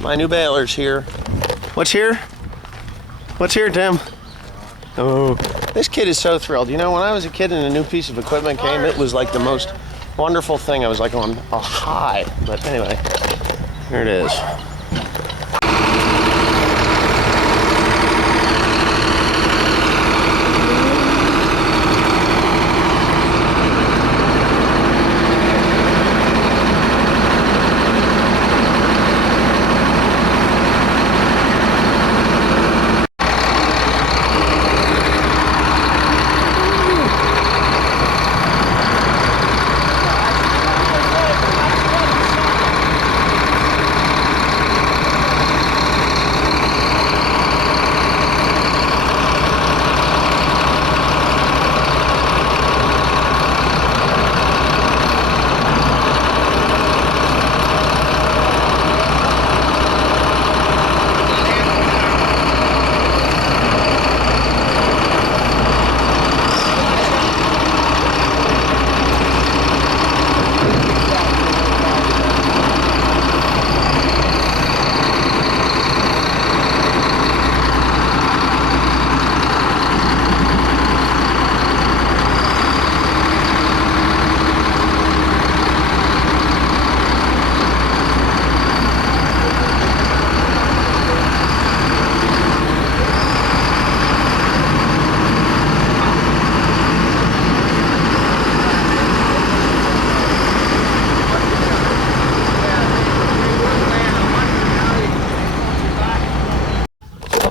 My new baler's here. What's here? What's here, Tim? Oh, this kid is so thrilled. You know, when I was a kid and a new piece of equipment came, it was like the most wonderful thing. I was like on a high. But anyway, here it is.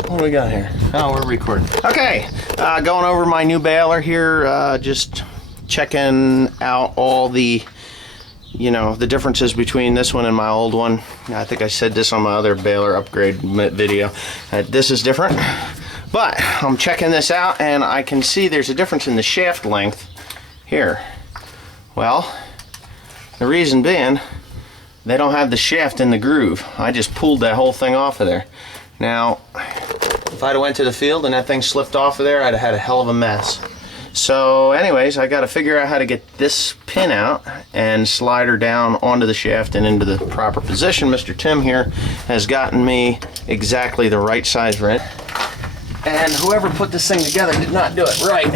What do we got here? Oh, we're recording. Okay, going over my new baler here, just checking out all the, you know, the differences between this one and my old one. I think I said this on my other baler upgrade video. This is different, but I'm checking this out and I can see there's a difference in the shaft length here. Well, the reason being, they don't have the shaft in the groove. I just pulled that whole thing off of there. Now, if I'd have went to the field and that thing slipped off of there, I'd have had a hell of a mess. So anyways, I got to figure out how to get this pin out and slide her down onto the shaft and into the proper position. Mr. Tim here has gotten me exactly the right size wrench. And whoever put this thing together did not do it right.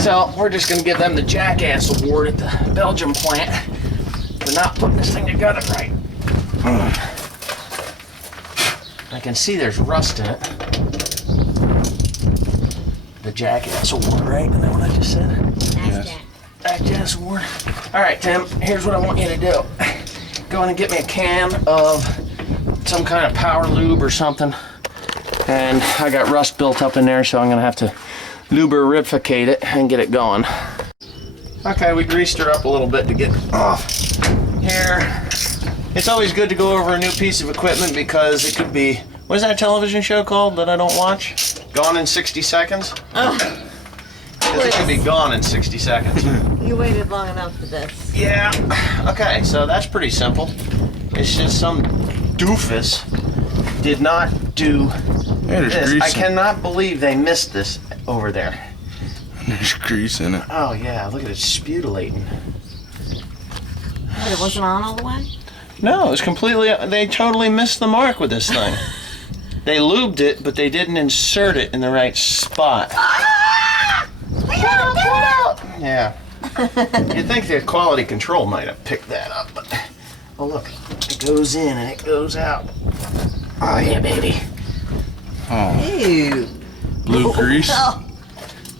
So we're just going to give them the jackass award at the Belgium plant for not putting this thing together right. I can see there's rust in it. The jackass award, right? Isn't that what I just said? Yes. Jackass award. All right, Tim, here's what I want you to do. Go in and get me a can of some kind of power lube or something. And I got rust built up in there, so I'm gonna have to lubrificate it and get it going. Okay, we greased her up a little bit to get off here. It's always good to go over a new piece of equipment because it could be, what is that television show called that I don't watch? Gone in 60 seconds? Oh. Because it could be gone in 60 seconds. You waited long enough for this. Yeah. Okay, so that's pretty simple. It's just some doofus did not do this. I cannot believe they missed this over there. There's grease in it. Oh yeah, look at it sputilating. But it wasn't on all the way? No, it was completely, they totally missed the mark with this thing. They lubed it, but they didn't insert it in the right spot. Yeah. You'd think the quality control might have picked that up, but oh look, it goes in and it goes out. Oh yeah, baby. Oh. Ew. Blue grease. Oh.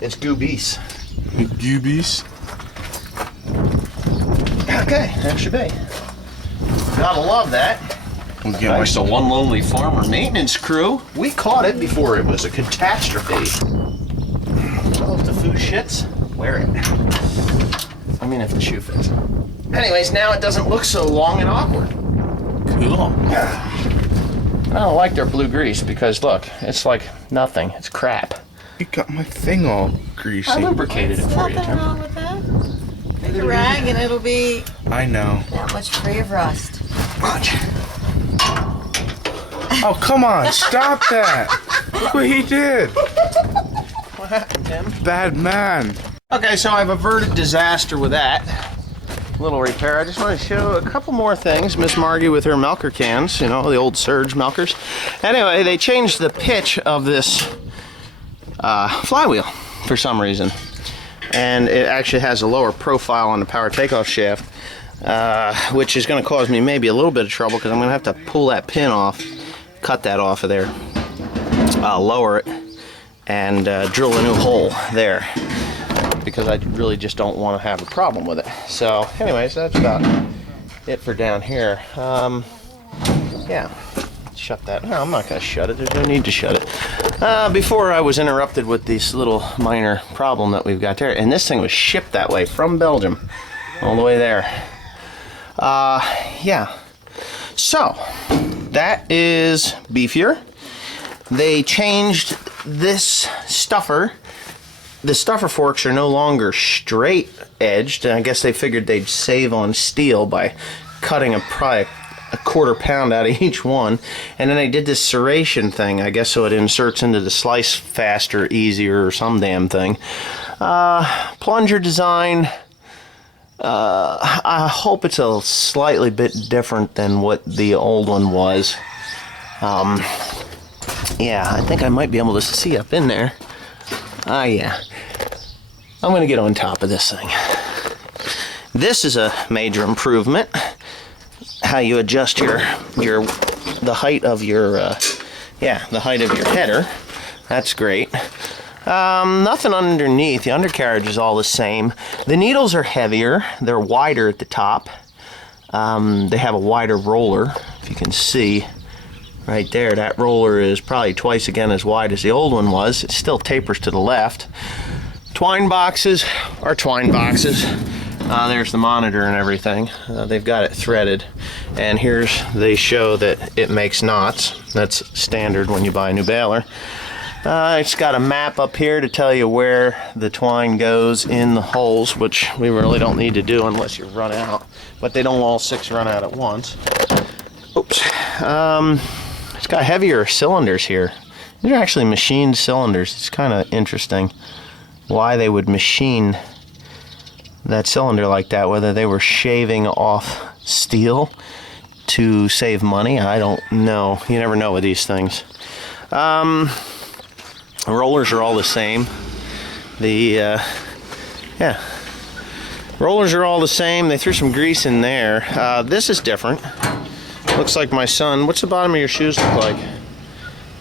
It's goobies. Goobies. Okay, that should be. Gotta love that. We'll get Thanks to One Lonely Farmer maintenance crew. We caught it before it was a catastrophe. Well, if the food shits, wear it. I mean, if the shoe fits. Anyways, now it doesn't look so long and awkward. Cool. I don't like their blue grease because look, it's like nothing. It's crap. You got my thing all greasy. I lubricated it for you, Nothing Tim. wrong with that. Take a rag and it'll be I know. that much free of rust. Watch. Oh, come on. Stop that. Look what he did. What happened, Tim? Bad man. Okay, so I've averted disaster with that. little repair. I just want to show a couple more things. Miss Margie with her milker cans, you know, the old Surge milkers. Anyway, they changed the pitch of this flywheel for some reason. And it actually has a lower profile on the power takeoff shaft, which is going to cause me maybe a little bit of trouble because I'm going to have to pull that pin off, cut that off of there, lower it, and drill a new hole there, because I really just don't want to have a problem with it. So anyways, that's about it for down here. Yeah, shut that. No, I'm not going to shut it. There's no need to shut it. Before I was interrupted with this little minor problem that we've got there, and this thing was shipped that way from Belgium all the way there. Yeah, so that is beefier. They changed this stuffer. The stuffer forks are no longer straight edged, and I guess they figured they'd save on steel by cutting probably a quarter pound out of each one. And then they did this serration thing, I guess, so it inserts into the slice faster, easier, or some damn thing. Plunger Design. I hope it's a slightly bit different than what the old one was. Yeah, I think I might be able to see up in there. Yeah. I'm going to get on top of this thing. This is a major improvement. How you adjust the height of your the height of your header. That's great. Nothing underneath. The undercarriage is all the same. The needles are heavier. They're wider at the top. They have a wider roller, if you can see. Right there, that roller is probably twice again as wide as the old one was. It still tapers to the left. Twine boxes are twine boxes. There's the monitor and everything. They've got it threaded. And they show that it makes knots. That's standard when you buy a new baler. It's got a map up here to tell you where the twine goes in the holes, which we really don't need to do unless you run out. But they don't all 6 run out at once. Oops. It's got heavier cylinders here. These are actually machined cylinders. It's kind of interesting why they would machine that cylinder like that, whether they were shaving off steel to save money. I don't know. You never know with these things. Rollers are all the same. Rollers are all the same. They threw some grease in there. This is different. Looks like my son. What's the bottom of your shoes look like?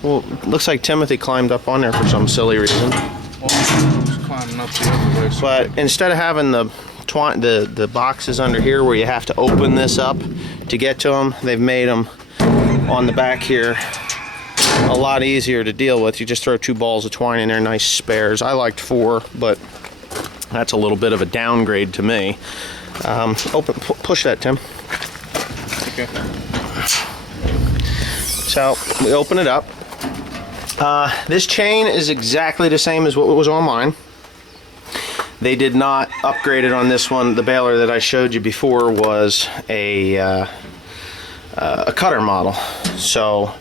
Well, looks like Timothy climbed up on there for some silly reason. Climbing up the other way. But instead of having the boxes under here where you have to open this up to get to them, they've made them on the back here a lot easier to deal with. You just throw 2 balls of twine in there, nice spares. I liked 4, but that's a little bit of a downgrade to me. Push that, Tim. Okay. So we open it up. This chain is exactly the same as what was on mine. They did not upgrade it on this one. The baler that I showed you before was a cutter model, so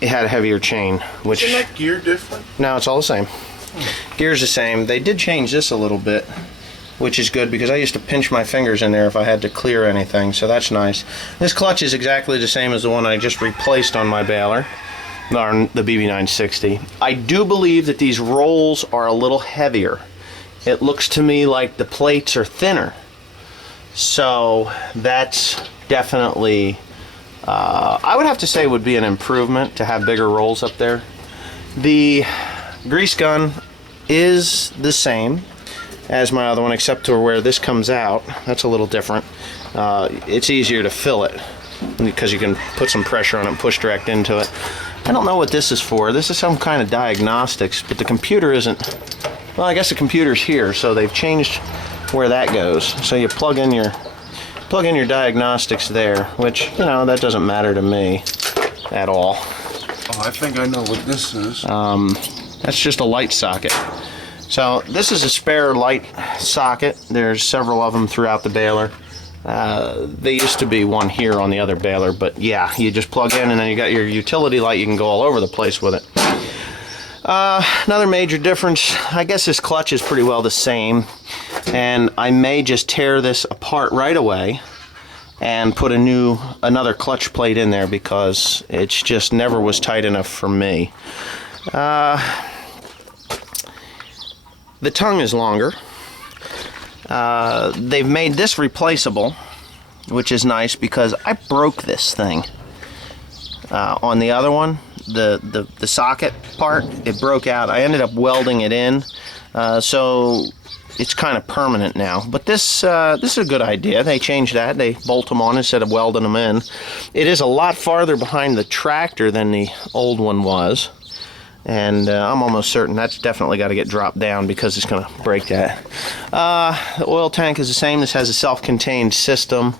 it had a heavier chain. Which isn't that gear different? No, it's all the same. Gear's the same. They did change this a little bit, which is good because I used to pinch my fingers in there if I had to clear anything, so that's nice. This clutch is exactly the same as the one I just replaced on my baler, on the bb9080. I do believe that these rolls are a little heavier. It looks to me like the plates are thinner, so that's definitely, I would have to say, would be an improvement to have bigger rolls up there. The grease gun is the same as my other one, except to where this comes out. That's a little different. It's easier to fill it because you can put some pressure on it and push direct into it. I don't know what this is for. This is some kind of diagnostics, but the computer isn't. Well, I guess the computer's here, so they've changed where that goes. So you plug in your diagnostics there, which, you know, that doesn't matter to me at all. Oh, I think I know what this is. That's just a light socket. So this is a spare light socket. There's several of them throughout the baler. There used to be one here on the other baler, but yeah, you just plug in and then you got your utility light. You can go all over the place with it. Another major difference, I guess this clutch is pretty well the same. And I may just tear this apart right away and put another clutch plate in there because it's just never was tight enough for me. The tongue is longer. They've made this replaceable, which is nice because I broke this thing. On the other one, the socket part, it broke out. I ended up welding it in, so it's kind of permanent now. But this is a good idea. They changed that. They bolt them on instead of welding them in. It is a lot farther behind the tractor than the old one was. And I'm almost certain that's definitely got to get dropped down because it's going to break that. The oil tank is the same. This has a self-contained system.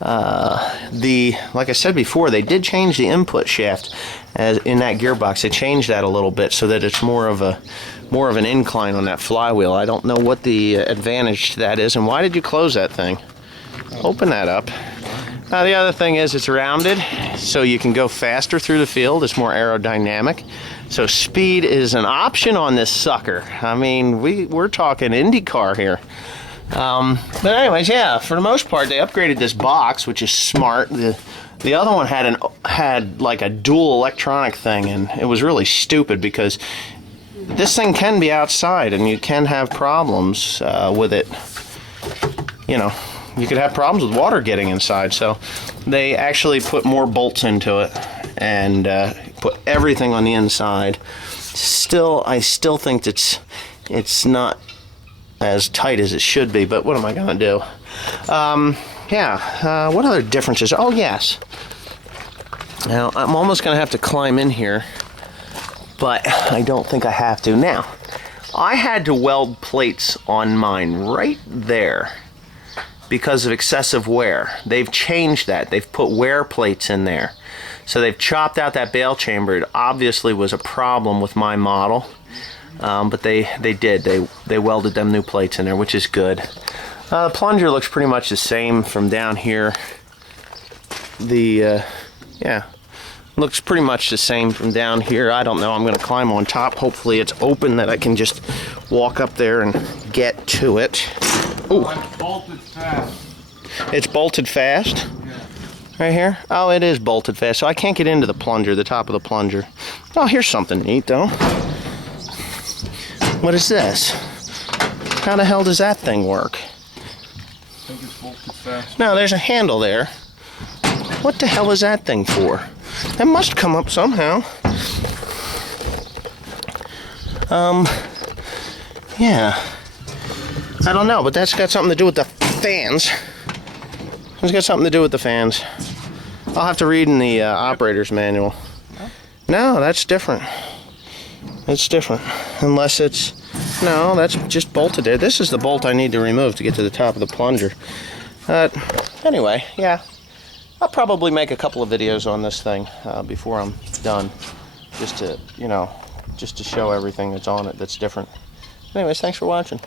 Like I said before, they did change the input shaft in that gearbox. They changed that a little bit so that it's more of an incline on that flywheel. I don't know what the advantage to that is. And why did you close that thing? Open that up. The other thing is it's rounded, so you can go faster through the field. It's more aerodynamic. So speed is an option on this sucker. I mean, we're talking IndyCar here. But anyways, yeah, for the most part, they upgraded this box, which is smart. The other one had like a dual electronic thing, and it was really stupid because this thing can be outside, and you can have problems with it. You know, you could have problems with water getting inside. So they actually put more bolts into it and put everything on the inside. I still think it's not as tight as it should be, but what am I gonna do? What other differences? Oh yes. Now I'm almost gonna have to climb in here, but I don't think I have to. Now, I had to weld plates on mine right there because of excessive wear. They've changed that. They've put wear plates in there. So they've chopped out that bail chamber. It obviously was a problem with my model, but they did. They welded them new plates in there, which is good. The plunger looks pretty much the same from down here. Looks pretty much the same from down here. I don't know. I'm going to climb on top. Hopefully it's open that I can just walk up there and get to it. Ooh. It's bolted fast. It's bolted fast? Yeah. Right here? Oh, it is bolted fast, so I can't get into the plunger, the top of the plunger. Oh, here's something neat, though. What is this? How the hell does that thing work? I think it's bolted fast. No, there's a handle there. What the hell is that thing for? That must come up somehow. Yeah. I don't know, but that's got something to do with the fans. It's got something to do with the fans. I'll have to read in the operator's manual. No, that's different. It's different. Unless it's... No, that's just bolted there. This is the bolt I need to remove to get to the top of the plunger. Anyway, yeah. I'll probably make a couple of videos on this thing before I'm done. Just to, just to show everything that's on it that's different. Anyways, thanks for watching.